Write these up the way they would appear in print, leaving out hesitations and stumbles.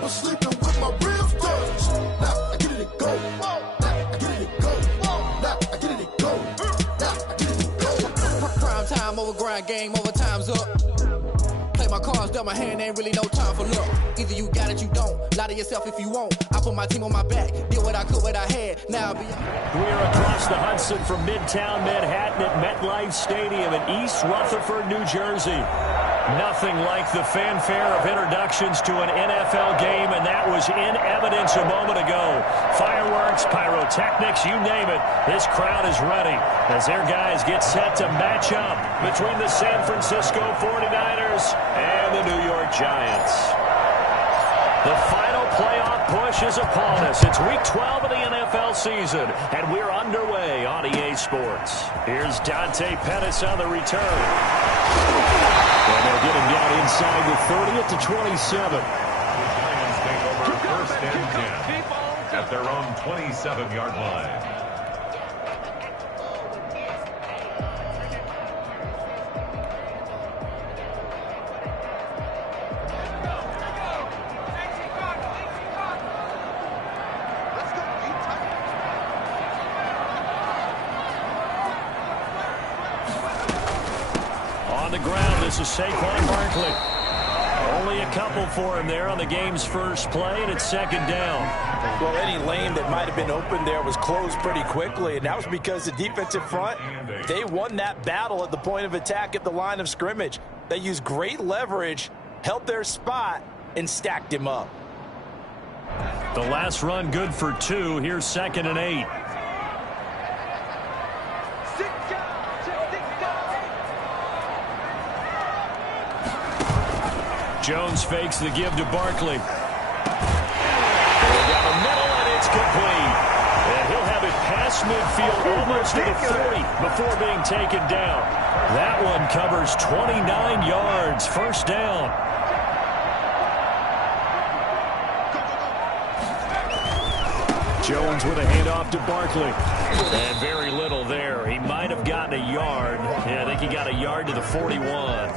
remember sleeping with my ribs touched. Now I get it and go. Now I get it and go. Now I get it and go. Now I get it and go. Prime time over grind, game over, time's up. Play my cards, dealt my hand, ain't really no time for luck. Either you got it, you don't. Lie to yourself if you won't. I put my team on my back, did what I could, what I had. Now I'll be. We're across the Hudson from Midtown Manhattan at MetLife Stadium in East Rutherford, New Jersey. Nothing like the fanfare of introductions to an NFL game, and that was in evidence a moment ago. Fireworks, pyrotechnics, you name it. This crowd is ready as their guys get set to match up between the San Francisco 49ers and the New York Giants. The final playoff push is upon us. It's Week 12 of the NFL season, and we're underway on EA Sports. Here's Dante Pettis on the return. And they'll get him down inside the 30 at the 27. The Giants take over first and 10 at their own 27-yard line. On the ground, this is Saquon Barkley. Only a couple for him there on the game's first play, and it's second down. Well, any lane that might have been open there was closed pretty quickly, and that was because the defensive front, they won that battle at the point of attack at the line of scrimmage. They used great leverage, held their spot, and stacked him up. The last run good for 2. Here's 2nd and 8. Jones fakes the give to Barkley. Down the middle, and it's complete. And he'll have it past midfield almost to the 40 before being taken down. That one covers 29 yards. First down. Jones with a handoff to Barkley. And very little there. He might have gotten a yard. Yeah, I think he got a yard to the 41.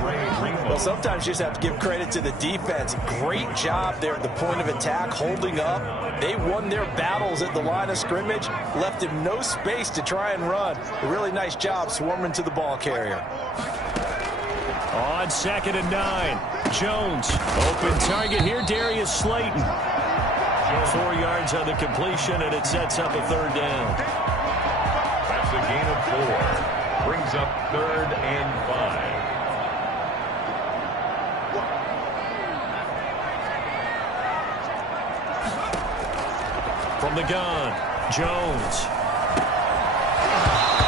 Well, sometimes you just have to give credit to the defense. Great job there at the point of attack, holding up. They won their battles at the line of scrimmage, left him no space to try and run. A really nice job swarming to the ball carrier. On 2nd and 9, Jones. Open target here, Darius Slayton. 4 yards on the completion, and it sets up a third down. That's a gain of 4. Brings up 3rd and 5. From the gun, Jones.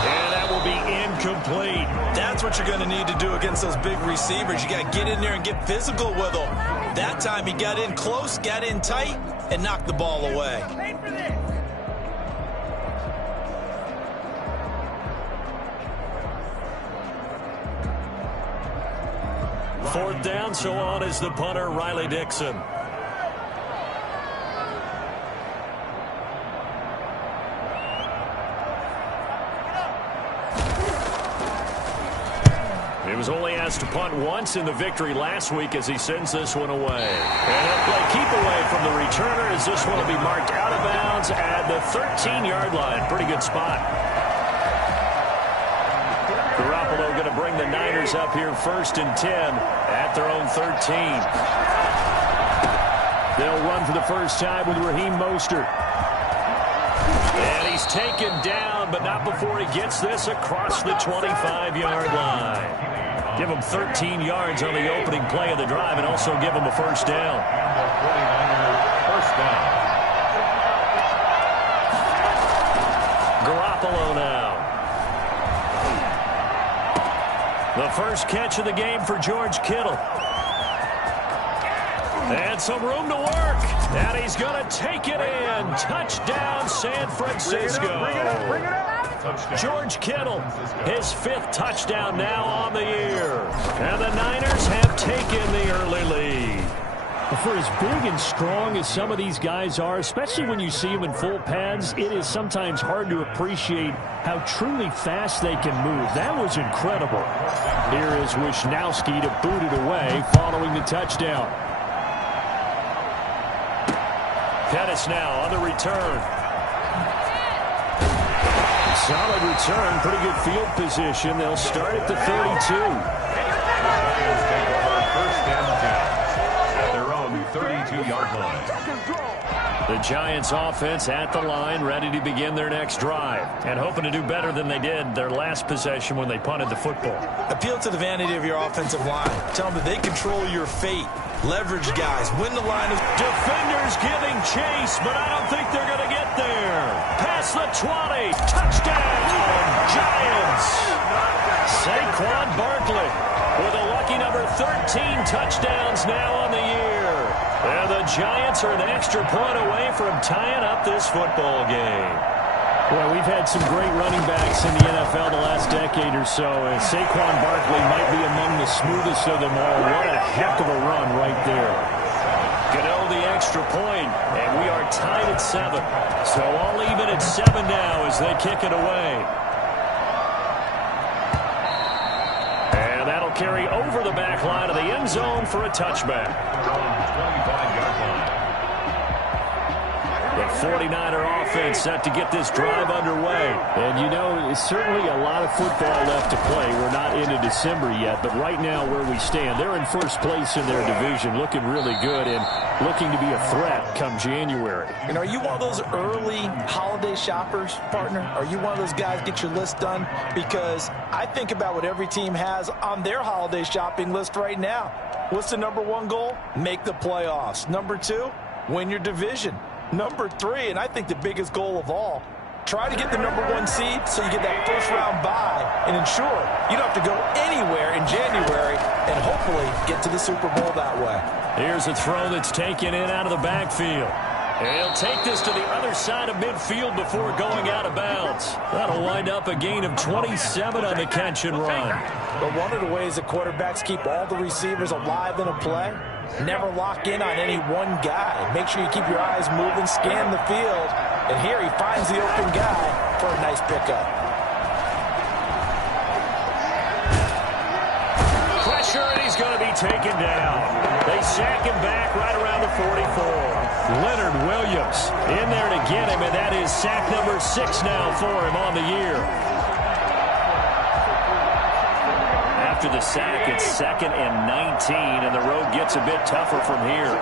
And that will be incomplete. That's what you're going to need to do against those big receivers. You got to get in there and get physical with them. That time he got in close, got in tight, and knocked the ball away. Fourth down, so on is the punter, Riley Dixon. He was only asked to punt once in the victory last week as he sends this one away. And he'll play keep away from the returner as this one will be marked out of bounds at the 13-yard line. Pretty good spot. Garoppolo going to bring the Niners up here 1st and 10 at their own 13. They'll run for the first time with Raheem Mostert. And he's taken down, but not before he gets this across the 25-yard line. Give him 13 yards on the opening play of the drive and also give him a first down. First down. Garoppolo now. The first catch of the game for George Kittle. And some room to work. And he's going to take it in. Touchdown, San Francisco. Bring it up, bring it up. George Kittle, his 5th touchdown now on the year. And the Niners have taken the early lead. For as big and strong as some of these guys are, especially when you see them in full pads, it is sometimes hard to appreciate how truly fast they can move. That was incredible. Here is Wishnowsky to boot it away following the touchdown. Pettis now on the return. Solid return, pretty good field position. They'll start at the 32. Lions take over first and 10 at their own 32-yard line. The Giants offense at the line, ready to begin their next drive, and hoping to do better than they did their last possession when they punted the football. Appeal to the vanity of your offensive line. Tell them that they control your fate. Leverage guys. Win the line. Defenders giving chase, but I don't think they're going to get there. Past the 20. Touchdown, Giants. Saquon Barkley with a lucky number 13 touchdowns now on the year. And the Giants are an extra point away from tying up this football game. Well, we've had some great running backs in the NFL the last decade or so, and Saquon Barkley might be among the smoothest of them all. What a heck of a run right there. Goodell the extra point, and we are tied at 7. So all even at 7 now as they kick it away. And that'll carry over the back line of the end zone for a touchback. 25-yard line. The 49er offense set to get this drive underway. And, you know, it's certainly a lot of football left to play. We're not into December yet, but right now where we stand, they're in first place in their division, looking really good and looking to be a threat come January. And are you one of those early holiday shoppers, partner? Are you one of those guys get your list done? Because I think about what every team has on their holiday shopping list right now. What's the number 1 goal? Make the playoffs. Number 2, win your division. Number 3, and I think the biggest goal of all, try to get the number 1 seed so you get that first-round bye and ensure you don't have to go anywhere in January and hopefully get to the Super Bowl that way. Here's a throw that's taken in out of the backfield. And he'll take this to the other side of midfield before going out of bounds. That'll wind up a gain of 27 on the catch and run. But one of the ways that quarterbacks keep all the receivers alive in a play, never lock in on any one guy. Make sure you keep your eyes moving, scan the field. And here he finds the open guy for a nice pickup. Pressure, and he's going to be taken down. They sack him back right around the 44. Leonard Williams in there to get him, and that is sack number 6 now for him on the year. After the sack, it's 2nd and 19, and the road gets a bit tougher from here.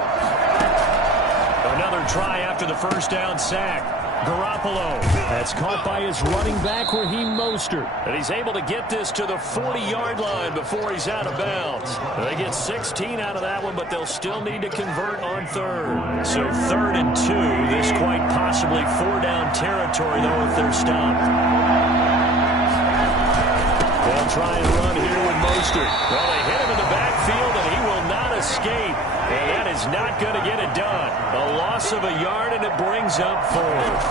Another try after the first down sack. Garoppolo. That's caught by his running back, Raheem Mostert. And he's able to get this to the 40-yard line before he's out of bounds. They get 16 out of that one, but they'll still need to convert on 3rd. So 3rd and 2. This quite possibly 4-down territory, though, if they're stopped. They'll try and run here with Mostert. Well, they hit him in the backfield, and he will not escape. And that is not going to get it done. A loss of a yard, and it brings up 4th.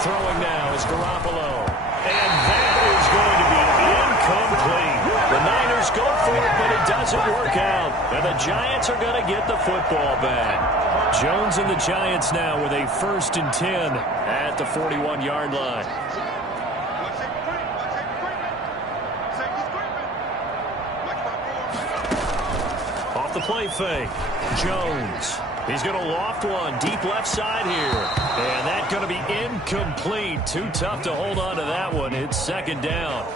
Throwing now is Garoppolo. And that is going to be incomplete. The Niners go for it, but it doesn't work out. And the Giants are going to get the football back. Jones and the Giants now with a 1st and 10 at the 41-yard line. The play fake. Jones. He's going to loft one deep left side here. And that's going to be incomplete. Too tough to hold on to that one. It's 2nd down.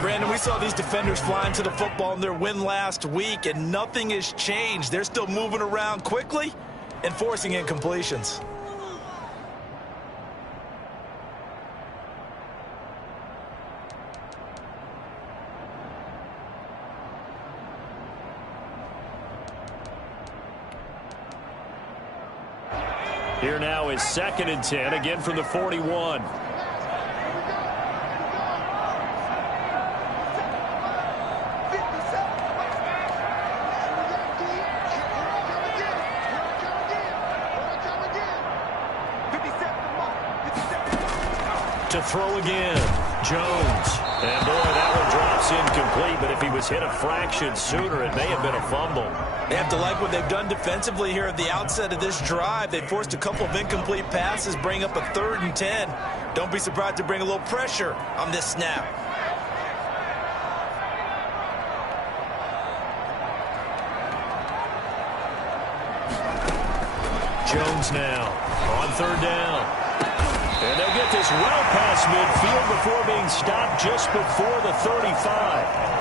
Brandon, we saw these defenders flying to the football in their win last week, and nothing has changed. They're still moving around quickly and forcing incompletions. Here now is 2nd and 10, again from the 41. To throw again, Jones. And boy, that one drops incomplete, but if he was hit a fraction sooner, it may have been a fumble. They have to like what they've done defensively here at the outset of this drive. They forced a couple of incomplete passes, bring up a 3rd and 10. Don't be surprised to bring a little pressure on this snap. Jones now on third down. And they'll get this well past midfield before being stopped just before the 35.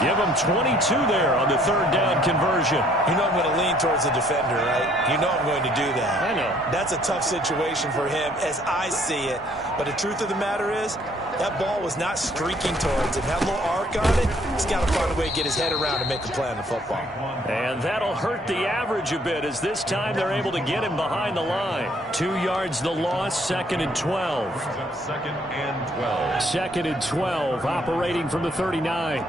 Give them 22 there on the third down conversion. You know I'm going to lean towards the defender, right? You know I'm going to do that. I know. That's a tough situation for him as I see it. But the truth of the matter is, that ball was not streaking towards him. Had a little arc on it. He's got to find a way to get his head around and make a play on the football. And that'll hurt the average a bit as this time they're able to get him behind the line. 2 yards the loss, 2nd and 12. 2nd and 12. 2nd and 12, operating from the 39.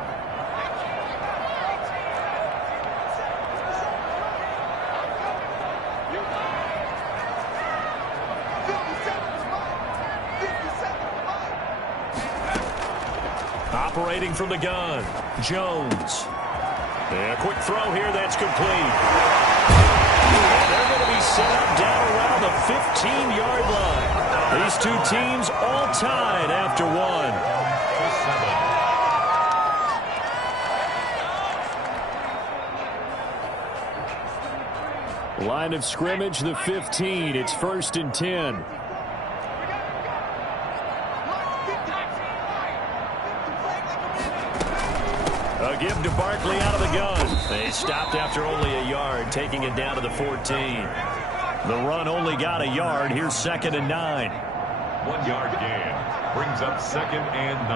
Operating from the gun, Jones. And a quick throw here that's complete. They're going to be set up down around the 15-yard line. These two teams all tied after one. 7. Line of scrimmage, the 15. It's 1st and 10. A give to Barkley out of the gun. They stopped after only a yard, taking it down to the 14. The run only got a yard. Here's 2nd and 9. 1 yard gain brings up 2nd and 9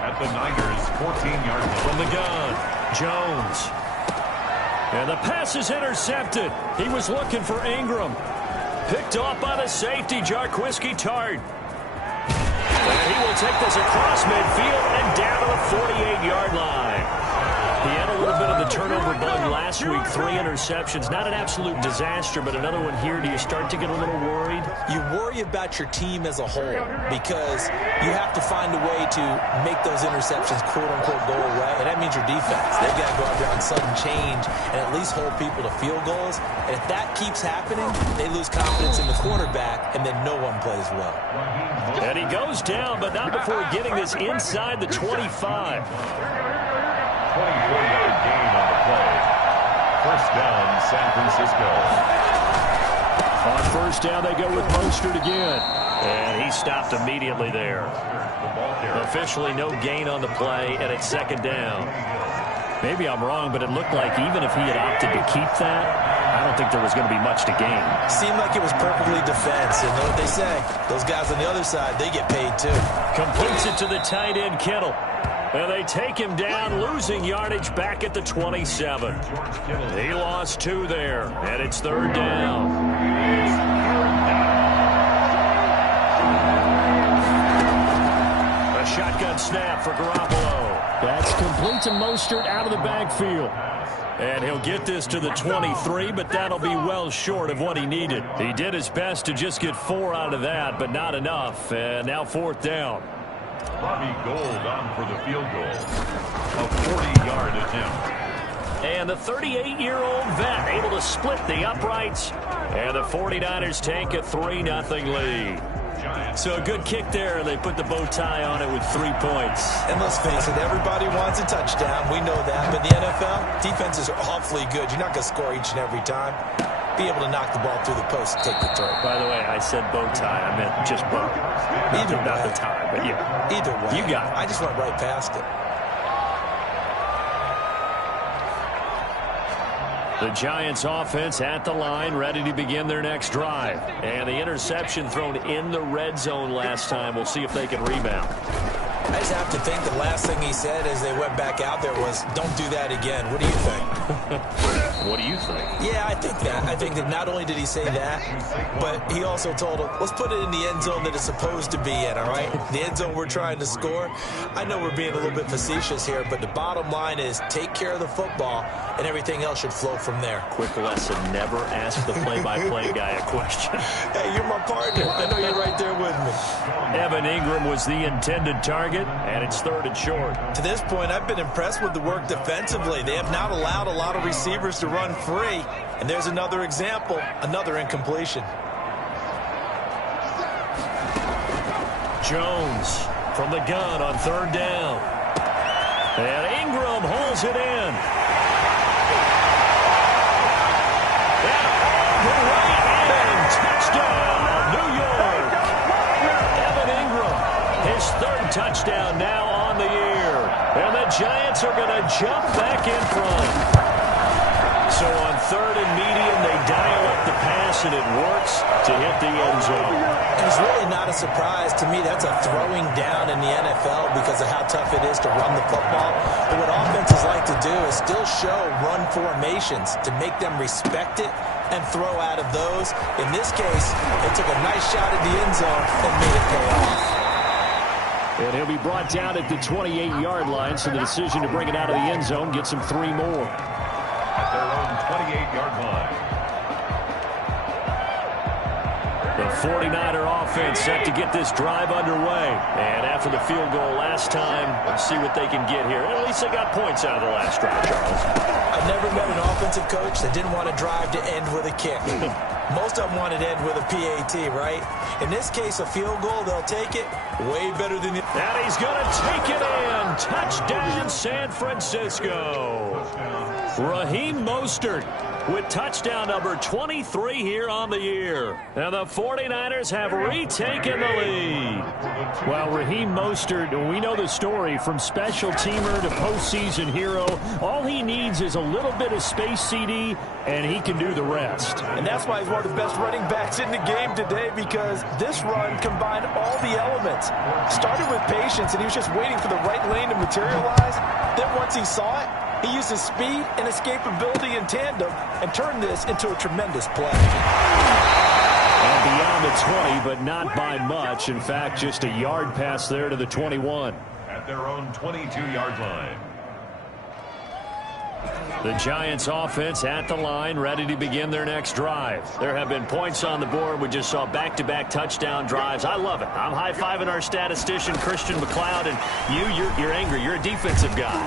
at the Niners' 14-yard line. From the gun, Jones. And the pass is intercepted. He was looking for Ingram. Picked off by the safety, Jarquiski Tart. And he will take this across midfield and down to the 48-yard line. He had a little bit of the turnover bug last week, 3 interceptions. Not an absolute disaster, but another one here. Do you start to get a little worried? You worry about your team as a whole because you have to find a way to make those interceptions, quote-unquote, go away, and that means your defense. They've got to go out there on sudden change and at least hold people to field goals. And if that keeps happening, they lose confidence in the quarterback, and then no one plays well. And he goes down, but not before getting this inside the 25. 24-yard gain on the play. 1st down, San Francisco. On 1st down, they go with Mostert again. And he stopped immediately there. Officially no gain on the play, and it's 2nd down. Maybe I'm wrong, but it looked like even if he had opted to keep that, I don't think there was going to be much to gain. Seemed like it was perfectly defense. And know what they say? Those guys on the other side, they get paid too. Completes it to the tight end, Kittle. And they take him down, losing yardage back at the 27. He lost 2 there, and it's 3rd down. A shotgun snap for Garoppolo. That's complete to Mostert out of the backfield. And he'll get this to the 23, but that'll be well short of what he needed. He did his best to just get 4 out of that, but not enough. And now 4th down. Robbie Gould on for the field goal. A 40-yard attempt. And the 38-year-old vet able to split the uprights. And the 49ers take a 3-0 lead. So a good kick there. They put the bow tie on it with 3 points. And let's face it, everybody wants a touchdown. We know that. But the NFL, defenses are awfully good. You're not going to score each and every time. Be able to knock the ball through the post and take the turn. By the way, I said bow tie. I meant just bow. Either way. Not the tie, but yeah. Either way. You got it. I just went right past it. The Giants offense at the line, ready to begin their next drive. And the interception thrown in the red zone last time. We'll see if they can rebound. I just have to think the last thing he said as they went back out there was, don't do that again. What do you think? What do you think? Yeah, I think that. I think that not only did he say that, but he also told him, let's put it in the end zone that it's supposed to be in, all right? The end zone we're trying to score. I know we're being a little bit facetious here, but the bottom line is take care of the football, and everything else should flow from there. Quick lesson, never ask the play-by-play guy a question. Hey, you're my partner. I know you're right there with me. Evan Ingram was the intended target, and it's 3rd and short. To this point, I've been impressed with the work defensively. They have not allowed a lot of receivers to run free. And there's another example, another incompletion. Jones from the gun on 3rd down. And Ingram hauls it in. And all the way Giants are going to jump back in front. So on 3rd and medium, they dial up the pass, and it works to hit the end zone. And it's really not a surprise to me. That's a throwing down in the NFL because of how tough it is to run the football. But what offenses like to do is still show run formations to make them respect it and throw out of those. In this case, they took a nice shot at the end zone and made it pay off. And he'll be brought down at the 28-yard line, so the decision to bring it out of the end zone gets him 3 more. At their own 28-yard line. The 49er offense set to get this drive underway. And after the field goal last time, let's see what they can get here. At least they got points out of the last drive, Charles. I've never met an offensive coach that didn't want to drive to end with a kick. Most of them wanted to end with a PAT, right? In this case, a field goal, they'll take it way better than the... And he's going to take it in. Touchdown, San Francisco. Raheem Mostert with touchdown number 23 here on the year. And the 49ers have retaken the lead. Well, Raheem Mostert, we know the story, from special teamer to postseason hero. All he needs is a little bit of space, CD, and he can do the rest. And that's why he's one of the best running backs in the game today, because this run combined all the elements. Started with patience, and he was just waiting for the right lane to materialize. Then once he saw it, he used his speed and escapability in tandem and turned this into a tremendous play. And beyond the 20, but not by much. In fact, just a yard pass there to the 21. At their own 22-yard line. The Giants offense at the line, ready to begin their next drive. There have been points on the board. We just saw back-to-back touchdown drives. I love it. I'm high-fiving our statistician, Christian McLeod, and you're angry. You're a defensive guy.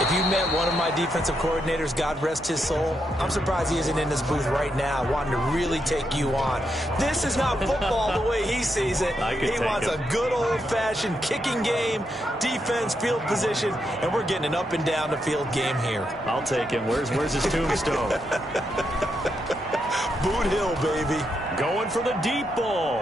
If you met one of my defensive coordinators, God rest his soul, I'm surprised he isn't in this booth right now wanting to really take you on. This is not football the way he sees it. He wants a good old-fashioned kicking game, defense, field position, and we're getting an up-and-down the field game here. I'll take him. Where's his tombstone? Boot Hill, baby. Going for the deep ball.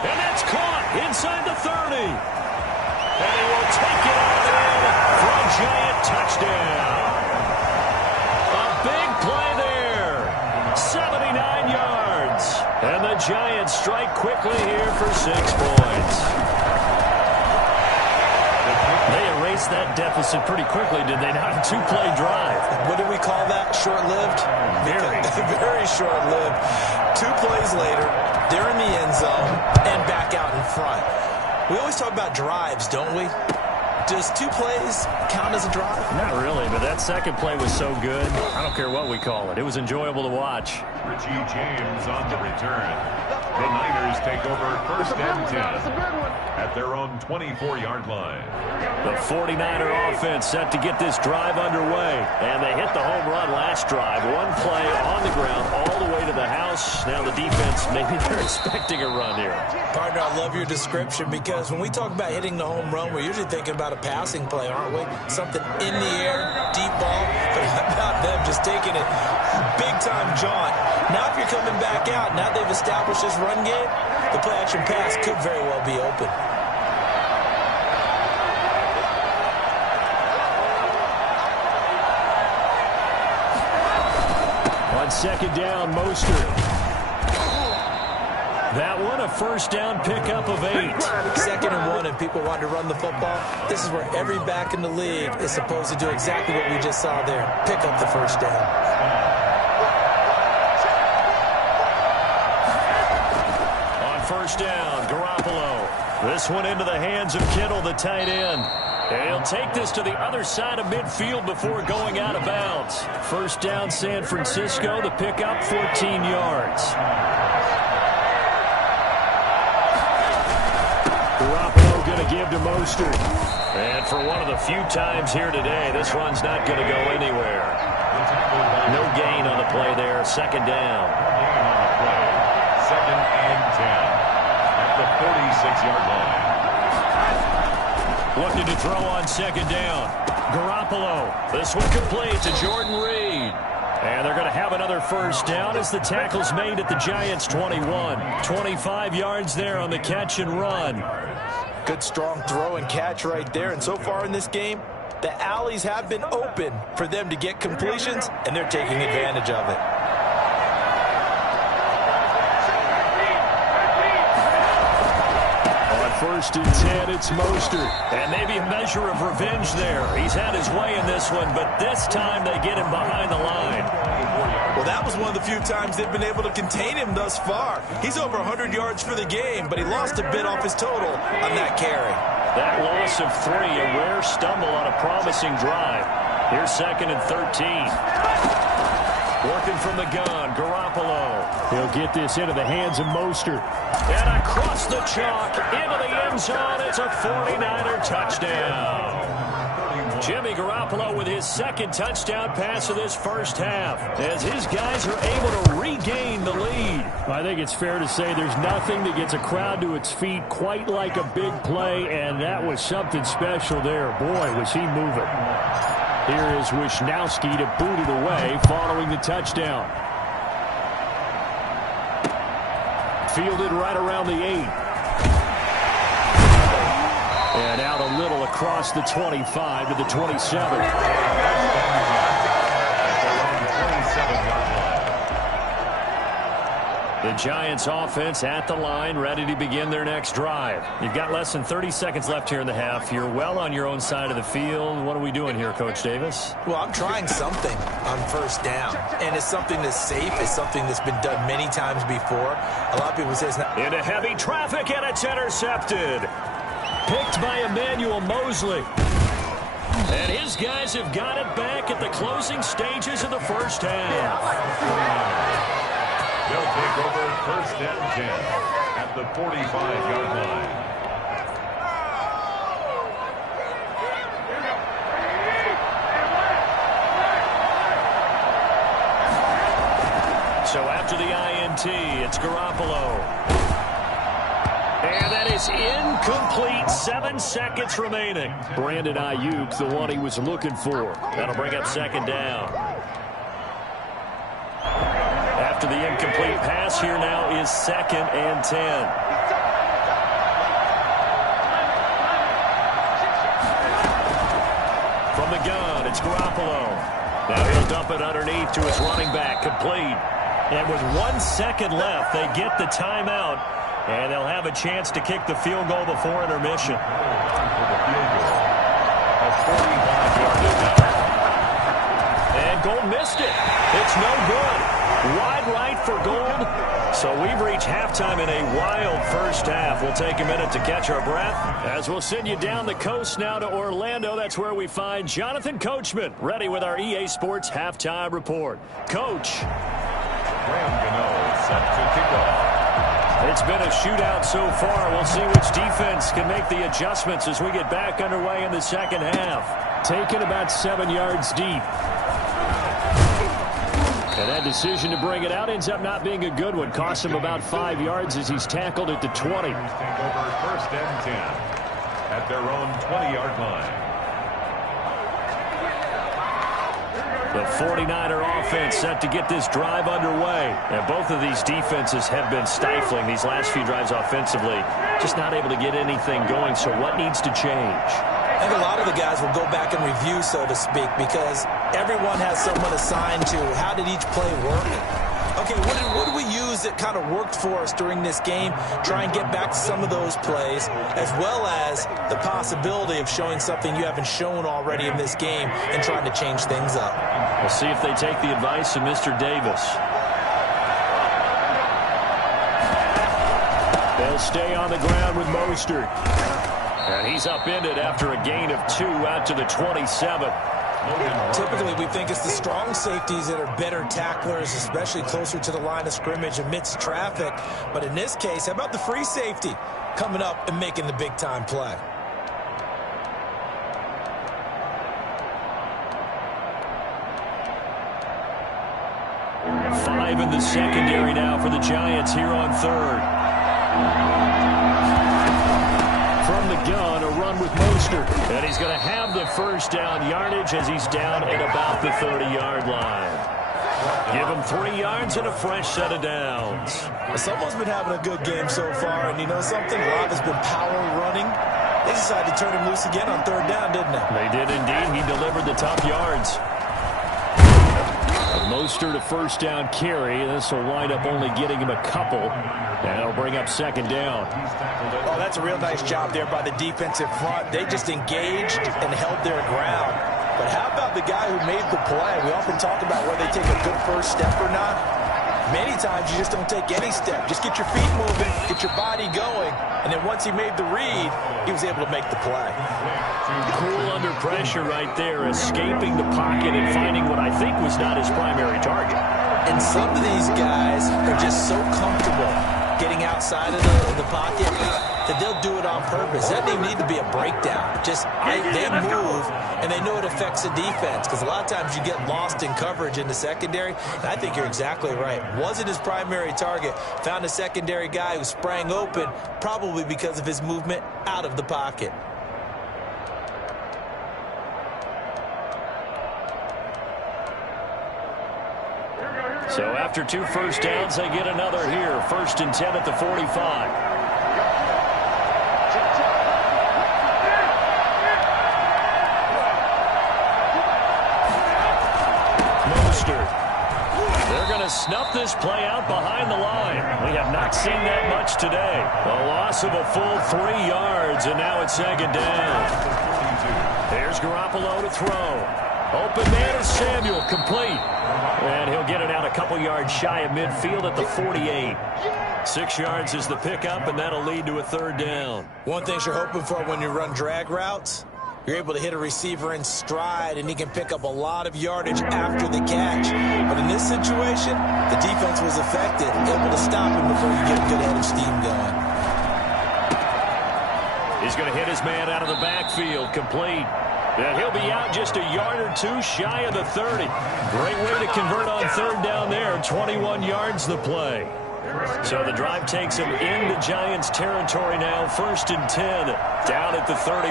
And that's caught inside the 30. And he will take it out in for a giant touchdown. A big play there. 79 yards. And the Giants strike quickly here for 6 points. They erased that deficit pretty quickly, did they not? A 2-play drive. What do we call that? Short-lived? Very. Very short-lived. 2 plays later, they're in the end zone and back out in front. We always talk about drives, don't we? Does 2 plays count as a drive? Not really, but that second play was so good. I don't care what we call it. It was enjoyable to watch. Richie James on the return. The Niners take over 1st and 10 at their own 24-yard line. The 49er offense set to get this drive underway. And they hit the home run last drive. 1 play on the ground all the way to the house. Now the defense, maybe they're expecting a run here. Partner, I love your description, because when we talk about hitting the home run, we're usually thinking about a passing play, aren't we? Something in the air, deep ball. But how about them just taking it big-time jaunt? Now if you're coming back out, now they've established this run game, the play-action pass could very well be open. On 2nd down, Mostert. That one, a 1st down pickup of 8. 2nd and 1, and people want to run the football. This is where every back in the league is supposed to do exactly what we just saw there. Pick up the 1st down. On 1st down, Garoppolo. This one into the hands of Kittle, the tight end. And he'll take this to the other side of midfield before going out of bounds. 1st down, San Francisco. The pickup, 14 yards. Garoppolo going to give to Mostert. And for one of the few times here today, this run's not going to go anywhere. No gain on the play there. 2nd down. 2nd and 10 at the 46-yard line. Looking to throw on 2nd down. Garoppolo. This one complete to Jordan Reed. And they're going to have another 1st down as the tackle's made at the Giants' 21. 25 yards there on the catch and run. Good strong throw and catch right there. And so far in this game, The alleys have been open for them to get completions, and they're taking advantage of it. First and 10, it's Mostert. And maybe a measure of revenge there. He's had his way in this one, but this time they get him behind the line. Well, that was one of the few times they've been able to contain him thus far. He's over 100 yards for the game, but he lost a bit off his total on that carry. That loss of 3, a rare stumble on a promising drive. Here's 2nd and 13. Working from the gun, Garoppolo. He'll get this into the hands of Mostert. And across the chalk, into the end zone. It's a 49er touchdown. Jimmy Garoppolo with his 2nd touchdown pass of this first half, as his guys are able to regain the lead. I think it's fair to say there's nothing that gets a crowd to its feet quite like a big play, and that was something special there. Boy, was he moving. Here is Wisnowski to boot it away following the touchdown. Fielded right around the 8. And out a little across the 25 to the 27. The Giants offense at the line, ready to begin their next drive. You've got less than 30 seconds left here in the half. You're well on your own side of the field. What are we doing here, Coach Davis? Well, I'm trying something on first down, and it's something that's safe. It's something that's been done many times before. A lot of people say it's not. Into heavy traffic, and it's intercepted. Picked by Emmanuel Mosley. And his guys have got it back at the closing stages of the first half. They'll take over 1st and 10 at the 45-yard line. So after the INT, it's Garoppolo. And that is incomplete. 7 seconds remaining. Brandon Ayuk, the one he was looking for. That'll bring up 2nd down. After the incomplete pass, here now is 2nd and 10. From the gun, it's Garoppolo. Now he'll dump it underneath to his running back, complete. And with 1 second left, they get the timeout, and they'll have a chance to kick the field goal before intermission. And Gold missed it. It's no good. Wide right for Gold. So we've reached halftime in a wild first half. We'll take a minute to catch our breath as we'll send you down the coast now to Orlando. That's where we find Jonathan Coachman, ready with our EA Sports Halftime Report. Coach. Set to kick off. It's been a shootout so far. We'll see which defense can make the adjustments as we get back underway in the second half. Taken about 7 yards deep. And that decision to bring it out ends up not being a good one. Costs him about 5 yards as he's tackled at the 20. Take over 1st and 10 at their own 20-yard line. The 49er offense set to get this drive underway. And both of these defenses have been stifling these last few drives offensively. Just not able to get anything going. So what needs to change? I think a lot of the guys will go back and review, so to speak, because everyone has someone assigned to how did each play work. Okay, what did we use that kind of worked for us during this game? Try and get back to some of those plays, as well as the possibility of showing something you haven't shown already in this game and trying to change things up. We'll see if they take the advice of Mr. Davis. They'll stay on the ground with Mostert. And he's upended after a gain of 2 out to the 27. Typically, we think it's the strong safeties that are better tacklers, especially closer to the line of scrimmage amidst traffic. But in this case, how about the free safety coming up and making the big-time play? Five in the secondary now for the Giants here on 3rd. From the gun, a run with Mostert. And he's going to have the first down yardage as he's down at about the 30-yard line. Give him 3 yards and a fresh set of downs. Someone's been having a good game so far, and you know something? A lot has been power running. They decided to turn him loose again on third down, didn't they? They did indeed. He delivered the tough yards. Mostert a first down carry. This will wind up only getting him a couple. And it'll bring up second down. Oh, that's a real nice job there by the defensive front. They just engaged and held their ground. But how about the guy who made the play? We often talk about whether they take a good first step or not. Many times you just don't take any step. Just get your feet moving, get your body going. And then once he made the read, he was able to make the play. Cool under pressure right there, escaping the pocket and finding what I think was not his primary target. And some of these guys are just so comfortable getting outside of the pocket that they'll do it on purpose. That doesn't even need to be a breakdown. Just they move, and they know it affects the defense, because a lot of times you get lost in coverage in the secondary. And I think you're exactly right. Wasn't his primary target. Found a secondary guy who sprang open, probably because of his movement out of the pocket. So after 2 first downs, they get another here. 1st and 10 at the 45. Mostert. They're going to snuff this play out behind the line. We have not seen that much today. A loss of a full 3 yards, and now it's second down. Here's Garoppolo to throw. Open man is Samuel, complete. And he'll get it out a couple yards shy of midfield at the 48. 6 yards is the pickup, and that'll lead to a third down. One thing you're hoping for when you run drag routes, you're able to hit a receiver in stride, and he can pick up a lot of yardage after the catch. But in this situation, the defense was effective, able to stop him before you get a good head of steam going. He's going to hit his man out of the backfield, complete. And he'll be out just a yard or 2 shy of the 30. Great way to convert on third down there. 21 yards the play. So the drive takes him into Giants territory now. 1st and 10 down at the 31.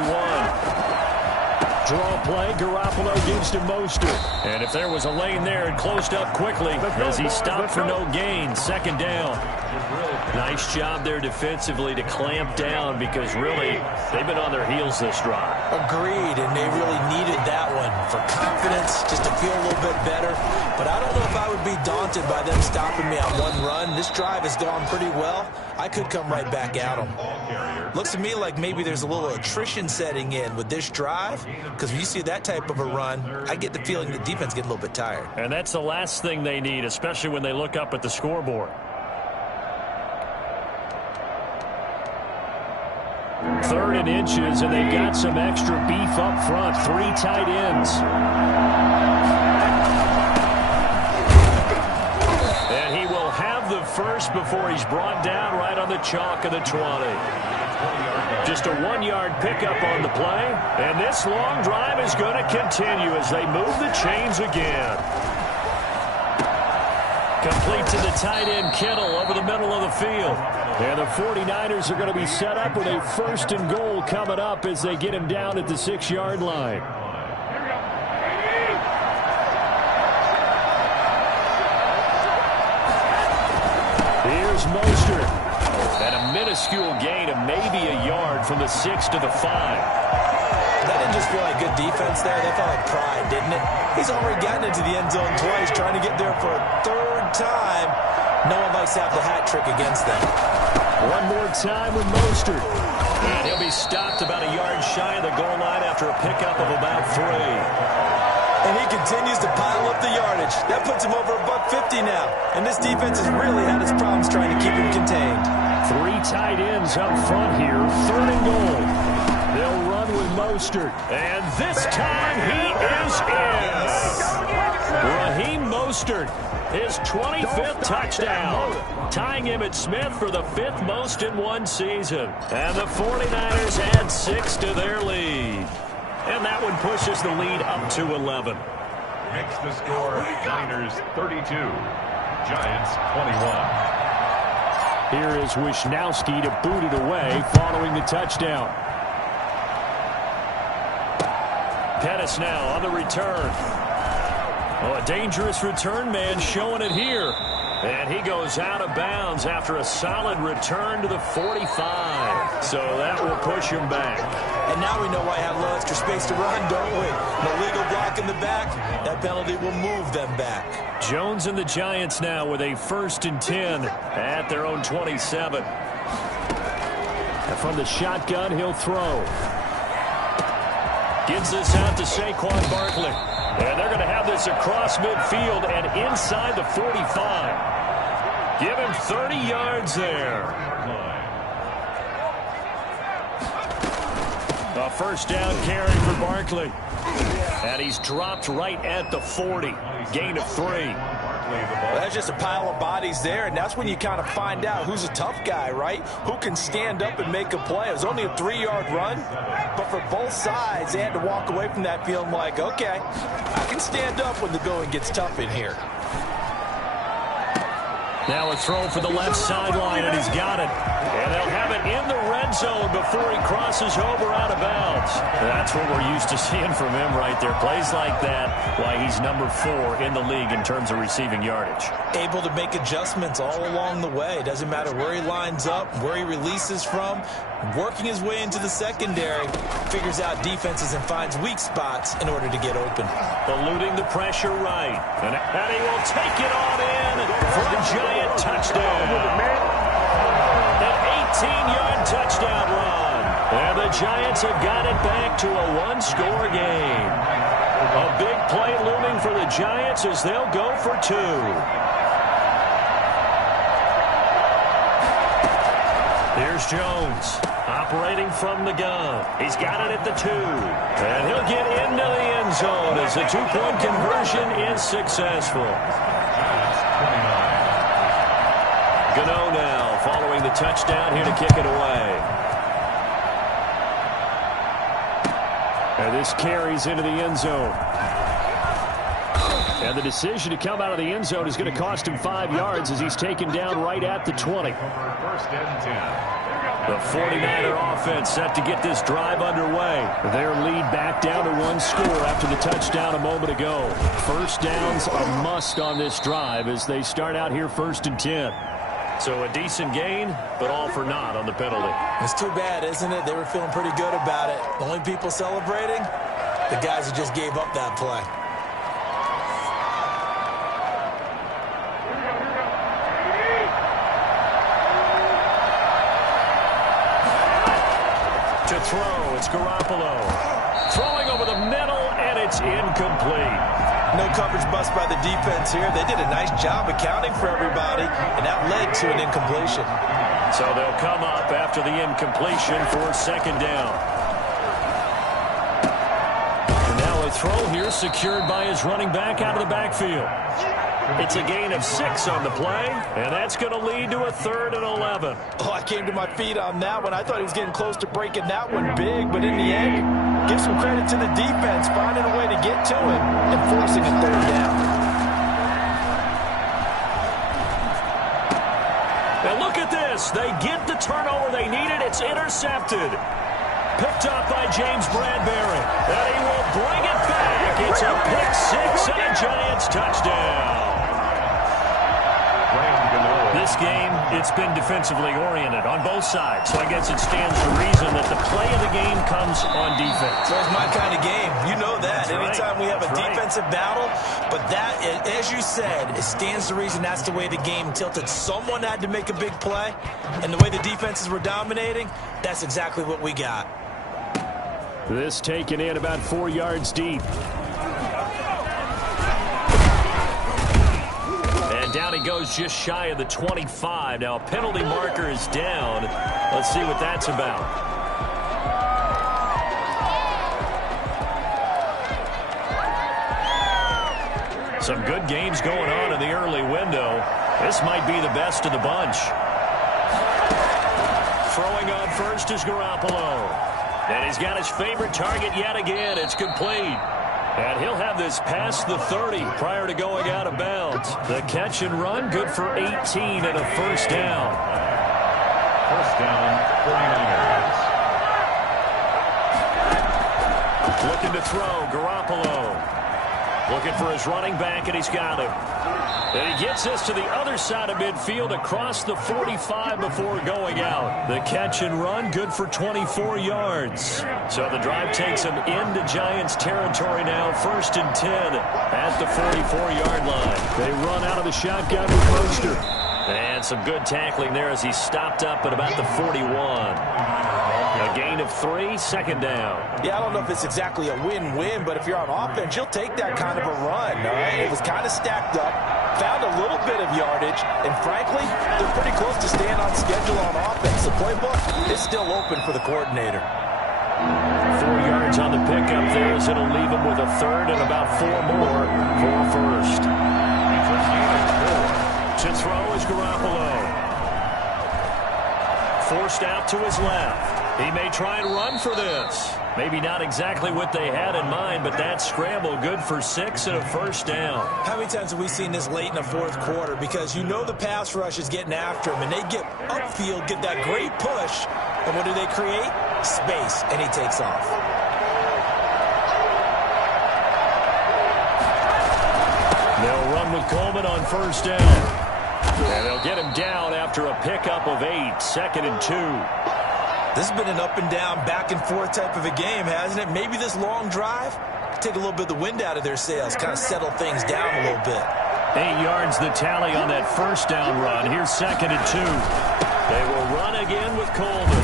Draw play, Garoppolo gives to Mostert. And if there was a lane there, it closed up quickly as he stopped for no gain. Second down. Nice job there defensively to clamp down, because really they've been on their heels this drive. Agreed, and they really needed that one for confidence, just to feel a little bit better. But I don't know if I would be daunted by them stopping me on one run. This drive has gone pretty well. I could come right back at them. Looks to me like maybe there's a little attrition setting in with this drive, because when you see that type of a run, I get the feeling the defense gets a little bit tired. And that's the last thing they need, especially when they look up at the scoreboard. 3rd and inches, and they've got some extra beef up front. 3 tight ends. And he will have the first before he's brought down right on the chalk of the 20. Just a 1-yard pickup on the play, and this long drive is going to continue as they move the chains again. Complete to the tight end, Kittle, over the middle of the field. And the 49ers are going to be set up with a 1st and goal coming up as they get him down at the 6-yard line. Here's Mostert. And a minuscule gain of maybe a yard from the 6 to the 5. That didn't just feel like good defense there. That felt like pride, didn't it? He's already gotten into the end zone twice, trying to get there for a 3rd time. No one likes to have the hat trick against them. One more time with Mostert. And he'll be stopped about a yard shy of the goal line after a pickup of about 3. And he continues to pile up the yardage. That puts him over $150 now. And this defense has really had its problems trying to keep him contained. 3 tight ends up front here. 3rd and goal. They'll run with Mostert. And this time he is in. Raheem Mostert, his 25th touchdown, tying him at Smith for the 5th most in one season. And the 49ers add 6 to their lead. And that one pushes the lead up to 11. Makes the score Niners 32, Giants 21. Here is Wisnowski to boot it away following the touchdown. Pettis now on the return. Oh, a dangerous return man showing it here. And he goes out of bounds after a solid return to the 45. So that will push him back. And now we know why I have low extra space to run, don't we? An illegal block in the back. That penalty will move them back. Jones and the Giants now with a 1st and 10 at their own 27. And from the shotgun, he'll throw. Gives this out to Saquon Barkley. And they're going to have this across midfield and inside the 45. Give him 30 yards there. A 1st down carry for Barkley. And he's dropped right at the 40. Gain of 3. Well, that's just a pile of bodies there, and that's when you kind of find out who's a tough guy, right? Who can stand up and make a play. It was only a 3-yard run, but for both sides, they had to walk away from that feeling like, okay, I can stand up when the going gets tough in here. Now a throw for the left sideline, and he's got it. And they'll have it in the red zone before he crosses over out of bounds. That's what we're used to seeing from him right there. Plays like that, why he's number 4 in the league in terms of receiving yardage. Able to make adjustments all along the way. Doesn't matter where he lines up, where he releases from. Working his way into the secondary, figures out defenses and finds weak spots in order to get open. Eluding the pressure right. And he will take it on in for a giant touchdown. An 18-yard touchdown run. And the Giants have got it back to a 1-score game. A big play looming for the Giants as they'll go for 2. Here's Jones, operating from the gun. He's got it at the 2. And he'll get into the end zone as the 2-point conversion is successful. Gano now following the touchdown here to kick it away. And this carries into the end zone. And the decision to come out of the end zone is going to cost him 5 yards as he's taken down right at the 20. The 49er offense set to get this drive underway. Their lead back down to 1 score after the touchdown a moment ago. 1st downs a must on this drive as they start out here 1st and 10. So a decent gain, but all for naught on the penalty. It's too bad, isn't it? They were feeling pretty good about it. The only people celebrating, the guys who just gave up that play. To throw, it's Garoppolo. Throwing over the middle, and it's incomplete. No coverage bust by the defense here. They did a nice job accounting for everybody, and that led to an incompletion. So they'll come up after the incompletion for 2nd down. And now a throw here secured by his running back out of the backfield. It's a gain of 6 on the play, and that's going to lead to a 3rd and 11. Oh, I came to my feet on that one. I thought he was getting close to breaking that one big, but in the end, give some credit to the defense, finding a way to get to him and forcing a 3rd down. And look at this. They get the turnover they needed. It's intercepted. Picked up by James Bradbury. And he will bring it back. It's a pick 6 and a Giants touchdown. This game, it's been defensively oriented on both sides, so I guess it stands to reason that the play of the game comes on defense. That's my kind of game. You know that. That's Anytime right. we have a That's defensive battle, but that, as you said, it stands to reason that's the way the game tilted. Someone had to make a big play, and the way the defenses were dominating, that's exactly what we got. This taken in about 4 yards deep. And down he goes just shy of the 25. Now a penalty marker is down. Let's see what that's about. Some good games going on in the early window. This might be the best of the bunch. Throwing on first is Garoppolo. And he's got his favorite target yet again. It's complete. And he'll have this past the 30 prior to going out of bounds. The catch and run, good for 18 and a 1st down. 1st down, 49ers. Looking to throw, Garoppolo. Looking for his running back, and he's got him. And he gets us to the other side of midfield across the 45 before going out. The catch and run, good for 24 yards. So the drive takes him into Giants territory now, 1st and 10 at the 44-yard line. They run out of the shotgun with Mostert. And some good tackling there as he stopped up at about the 41. A gain of 3, 2nd down. Yeah, I don't know if it's exactly a win-win, but if you're on offense, you'll take that kind of a run. All right? It was kind of stacked up, found a little bit of yardage, and frankly, they're pretty close to staying on schedule on offense. The playbook is still open for the coordinator. 4 yards on the pickup there as it'll leave him with a 3rd and about 4 more for a 1st. To throw is Garoppolo. Forced out to his left. He may try and run for this. Maybe not exactly what they had in mind, but that scramble good for 6 and a 1st down. How many times have we seen this late in the 4th quarter? Because you know the pass rush is getting after him, and they get upfield, get that great push, and what do they create? Space, and he takes off. They'll run with Coleman on 1st down. And they'll get him down after a pickup of 8, 2nd and 2. This has been an up-and-down, back-and-forth type of a game, hasn't it? Maybe this long drive could take a little bit of the wind out of their sails, kind of settle things down a little bit. 8 yards the tally on that 1st down run. Here's 2nd and 2. They will run again with Coleman.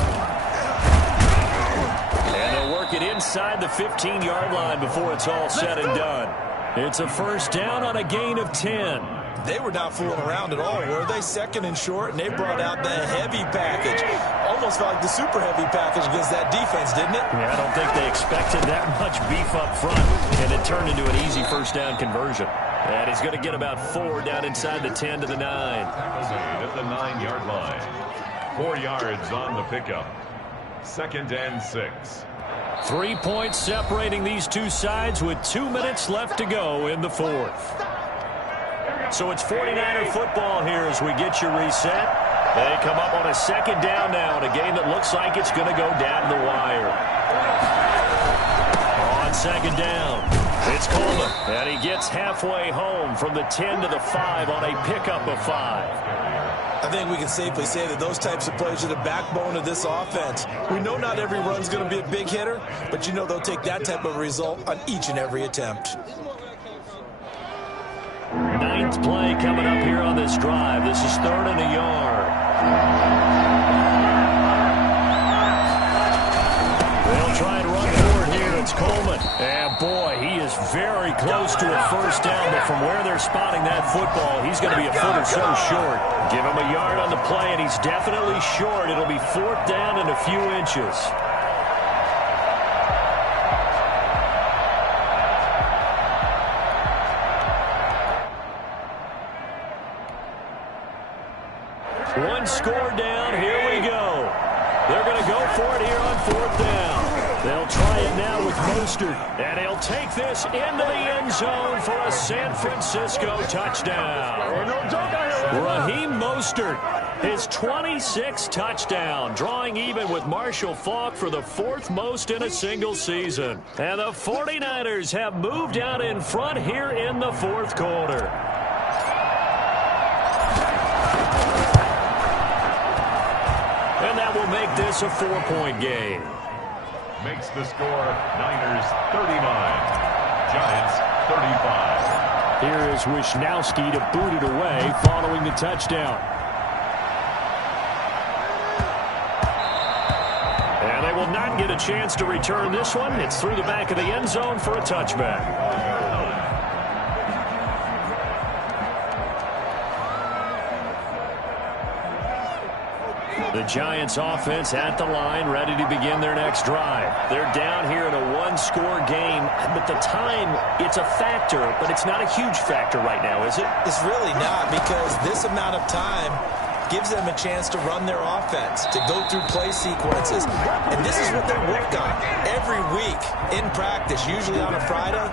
And they'll work it inside the 15-yard line before it's all said and done. It's a 1st down on a gain of 10. They were not fooling around at all, were they? 2nd and short, and they brought out the heavy package. Almost felt like the super heavy package against that defense, didn't it? Yeah, I don't think they expected that much beef up front, and it turned into an easy 1st down conversion. And he's going to get about 4 down inside the 10 to the 9. At the 9-yard line. 4 yards on the pickup. 2nd and 6. 3 points separating these two sides with 2 minutes left to go in the 4th. So it's 49er football here as we get you reset. They come up on a 2nd down now in a game that looks like it's going to go down the wire. On 2nd down, it's Coleman, and he gets halfway home from the 10 to the 5 on a pickup of 5. I think we can safely say that those types of plays are the backbone of this offense. We know not every run's going to be a big hitter, but you know they'll take that type of result on each and every attempt. 9th play coming up here on this drive. This is 3rd and a yard. They'll try and run for it here. It's Coleman. And boy, he is very close to a 1st down, but from where they're spotting that football, he's going to be a foot or so short. Give him a yard on the play, and he's definitely short. It'll be 4th down and a few inches. One score down. Here we go. They're going to go for it here on 4th down. They'll try it now with Mostert, and he'll take this into the end zone for a San Francisco touchdown. Raheem Mostert, his 26th touchdown, drawing even with Marshall Faulk for the 4th most in a single season. And the 49ers have moved out in front here in the 4th quarter. And that will make this a 4-point game. Makes the score Niners 39, Giants 35. Here is Wisnowski to boot it away following the touchdown. And they will not get a chance to return this one. It's through the back of the end zone for a touchback. The Giants offense at the line, ready to begin their next drive. They're down here in a one-score game, but the time, it's a factor, but it's not a huge factor right now, is it? It's really not, because this amount of time gives them a chance to run their offense, to go through play sequences. And this is what they work on every week in practice, usually on a Friday.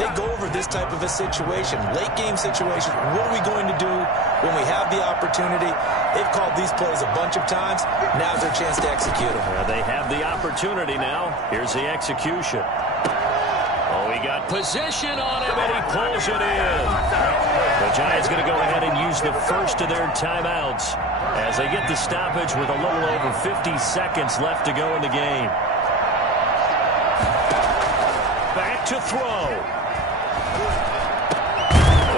They go over this type of a situation, late game situation. What are we going to do when we have the opportunity? They've called these plays a bunch of times. Now's their chance to execute them. They have the opportunity now. Here's the execution. Oh, he got Position on him, and he pulls it in. The Giants going to go ahead and use the first of their timeouts as they get the stoppage with a little over 50 seconds left to go in the game. Back to throw.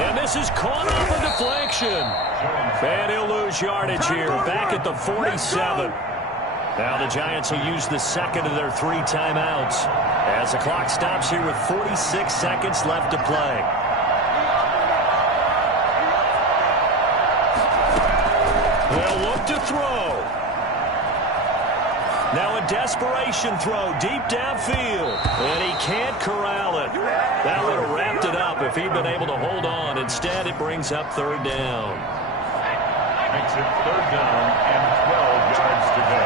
And this is caught off a deflection. And he'll lose yardage here, back at the 47. Now the Giants will use the second of their 3 timeouts as the clock stops here with 46 seconds left to play. They'll look to throw. Now a desperation throw deep downfield. And he can't corral it. That would have wrapped it up if he'd been able to hold on. Instead, it brings up 3rd down. Makes it 3rd down and 12 yards to go.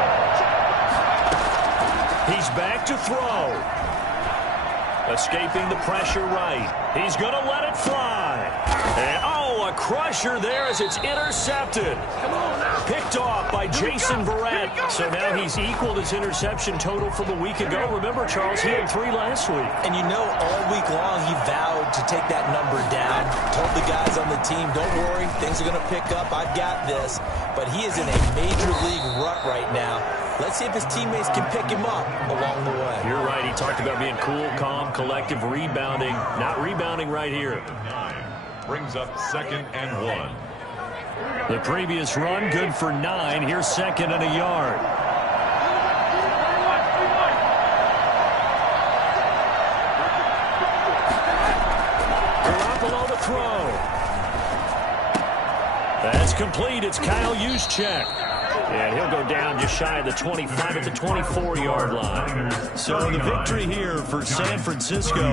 He's back to throw. Escaping the pressure right. He's going to let it fly. And, oh, a crusher there as it's intercepted. Picked off by Jason Verrett. So now he's equaled his interception total from a week ago. Remember, Charles, he had 3 last week. And you know, all week long he vowed to take that number down. Told the guys on the team, don't worry, things are going to pick up. I've got this. But he is in a major league rut right now. Let's see if his teammates can pick him up along the way. You're right. He talked about being cool, calm, collective, rebounding. Not rebounding right here. Brings up 2nd and 1. The previous run, good for 9. Here's 2nd and a yard. Garoppolo to throw. That's complete. It's Kyle Juszczyk. And he'll go down just shy of the 25 at the 24-yard line. So the victory here for San Francisco.